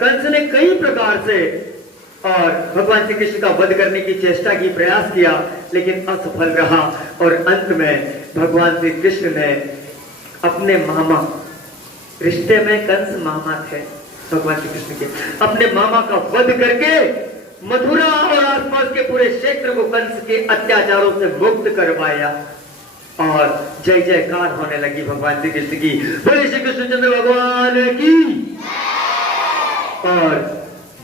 कंस ने कई प्रकार से और भगवान श्री कृष्ण का वध करने की चेष्टा की, प्रयास किया, लेकिन असफल रहा। और अंत में भगवान श्री कृष्ण ने अपने मामा, रिश्ते में कंस मामा थे भगवान श्री कृष्ण के, अपने मामा का वध करके मथुरा और आसपास के पूरे क्षेत्र को कंस के अत्याचारों से मुक्त करवाया। और जय जयकार होने लगी भगवान श्री कृष्ण की, बोले श्री कृष्णचंद्र भगवान की। और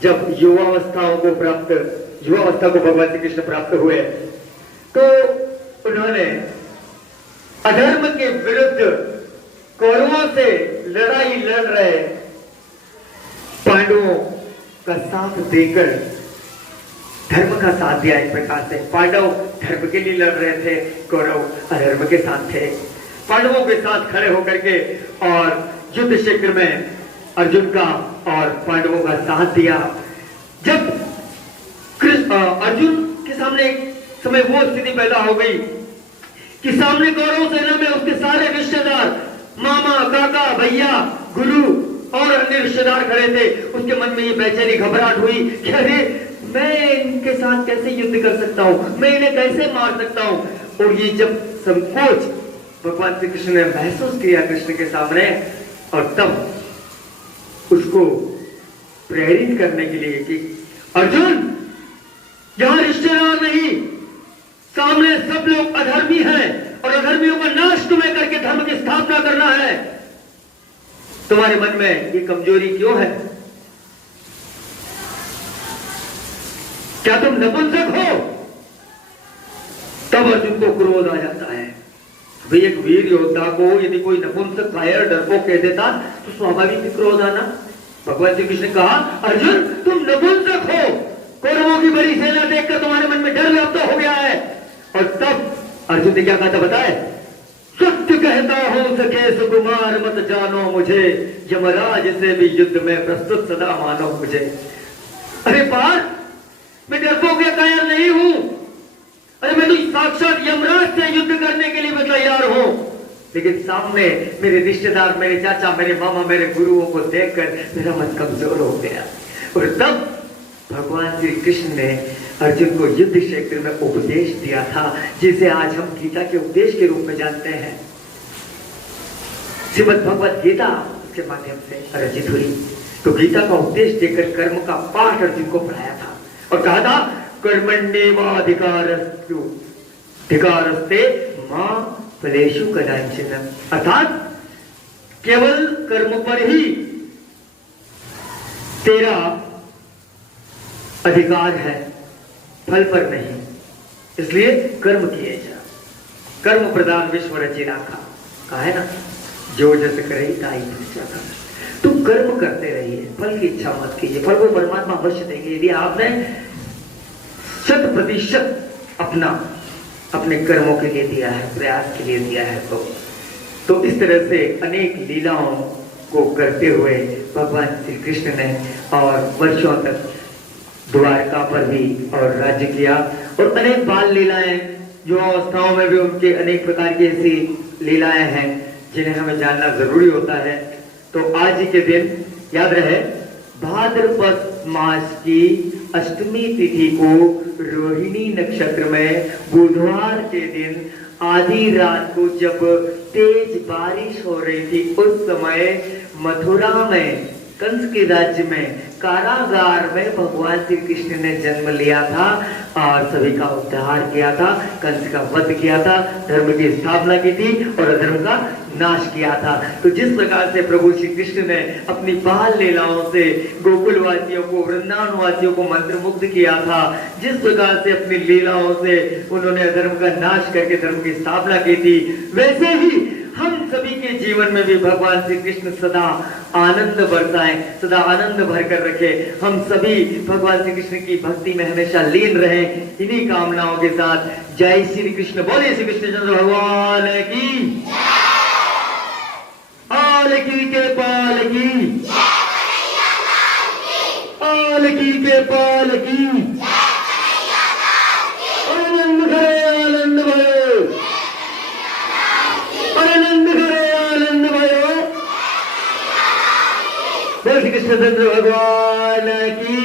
जब युवावस्था को भगवान श्री कृष्ण प्राप्त हुए तो उन्होंने अधर्म के विरुद्ध कौरवों से लड़ाई लड़ रहे पांडवों का साथ देकर धर्म का साथ दिया। एक प्रकार से पांडव धर्म के लिए लड़ रहे थे, कौरव अधर्म के साथ थे। पांडवों के साथ खड़े होकर के और युद्ध क्षेत्र में अर्जुन का और पांडवों का साथ दिया। जब अर्जुन के सामने एक समय वो स्थिति पैदा हो गई कि सामने कौरव सेना में उसके सारे रिश्तेदार, मामा, काका, भैया, गुरु और अन्य रिश्तेदार खड़े थे। उसके मन में ये बेचैनी, घबराहट हुई कि अरे मैं इनके साथ कैसे युद्ध कर सकता हूं, मैं इन्हें कैसे मार सकता हूं। और ये जब संकोच भगवान श्री कृष्ण ने महसूस किया कृष्ण के सामने, और तब उसको प्रेरित करने के लिए कि अर्जुन, यहां रिश्तेदार नहीं, सामने सब लोग अधर्मी हैं और अधर्मियों का नाश तुम्हें करके धर्म की स्थापना करना है। तुम्हारे मन में ये कमजोरी क्यों है? क्या तुम नपुंसक हो? तब अर्जुन को क्रोध आ जाता है। भाई एक वीर योद्धा को यदि कोई नपुंसक, कायर, डरपोक कह देता तो स्वाभाविक ही क्रोध आना। भगवान श्री कृष्ण ने कहा, अर्जुन तुम नपुंसक हो, कौरवों की बड़ी सेना देखकर तुम्हारे मन में डर व्याप्त हो गया है। और तब अर्जुन ने क्या कहा था बताए? सत्य कहता हूं सखे सुकुमार, मत जानो मुझे, यमराज से भी युद्ध में प्रस्तुत सदा मानो मुझे। अरे पार्थ, मैं डरपोक या कायर नहीं हूं, अरे मैं तो साक्षात यमराज से युद्ध करने के लिए मैं तैयार हूं। लेकिन सामने मेरे रिश्तेदार, मेरे चाचा, मेरे मामा, मेरे गुरुओं को देखकर मेरा मन कमजोर हो गया। और तब भगवान श्री कृष्ण ने अर्जुन को युद्ध क्षेत्र में उपदेश दिया था, जिसे आज हम गीता के उपदेश के रूप में जानते हैं। श्रीमद् भगवत गीता के माध्यम से रचित हुई। तो गीता का उपदेश देकर कर्म का पाठ अर्जुन को पढ़ाया था और कहा था, कर्मण्येवाधिकारस्तु अधिकारस्ते मां फलेषु कदाचन। अर्थात केवल कर्म पर ही तेरा अधिकार है, फल पर नहीं। इसलिए कर्म किए जा। कर्म प्रधान विश्व रचि राखा, कहा है ना, जो जस करे ताई का। तुम कर्म करते रहिए, फल की इच्छा मत कीजिए, फल को परमात्मा अवश्य देंगे। यदि आपने 100% अपने कर्मों के लिए दिया है, प्रयास के लिए दिया है, तो इस तरह से अनेक लीलाओं को करते हुए भगवान श्री कृष्ण ने और वर्षों तक द्वारका पर भी और राज्य किया। और अनेक बाल लीलाएं, जो अवस्थाओं में भी उनके अनेक प्रकार की ऐसी लीलाएं हैं जिन्हें हमें जानना जरूरी होता है। तो आज ही के दिन याद रहे, भाद्रपद मास की अष्टमी तिथि को रोहिणी नक्षत्र में बुधवार के दिन आधी रात को जब तेज बारिश हो रही थी, उस समय मथुरा में कंस के राज्य में कारागार में भगवान श्री कृष्ण ने जन्म लिया था और सभी का उद्धार किया था, कंस का वध किया था, धर्म की स्थापना की थी और अधर्म का नाश किया था। तो जिस प्रकार से प्रभु श्री कृष्ण ने अपनी बाल लीलाओं से गोकुलवासियों को, वृंदावनवासियों को मंत्रमुग्ध किया था, जिस प्रकार से अपनी लीलाओं से उन्होंने अधर्म का नाश करके धर्म की स्थापना की थी, वैसे ही हम सभी के जीवन में भी भगवान श्री कृष्ण सदा आनंद बरसाएं, सदा आनंद भर कर रखे। हम सभी भगवान श्री कृष्ण की भक्ति में हमेशा लीन रहें, इन्हीं कामनाओं के साथ। जय श्री कृष्ण। बोले श्री कृष्णचंद्र भगवान की, पालकी के पालकी, पालकी के पालकी, आनंद करे आनंद भयो, आनंद करे आनंद भयो। श्री कृष्णचंद्र भगवान की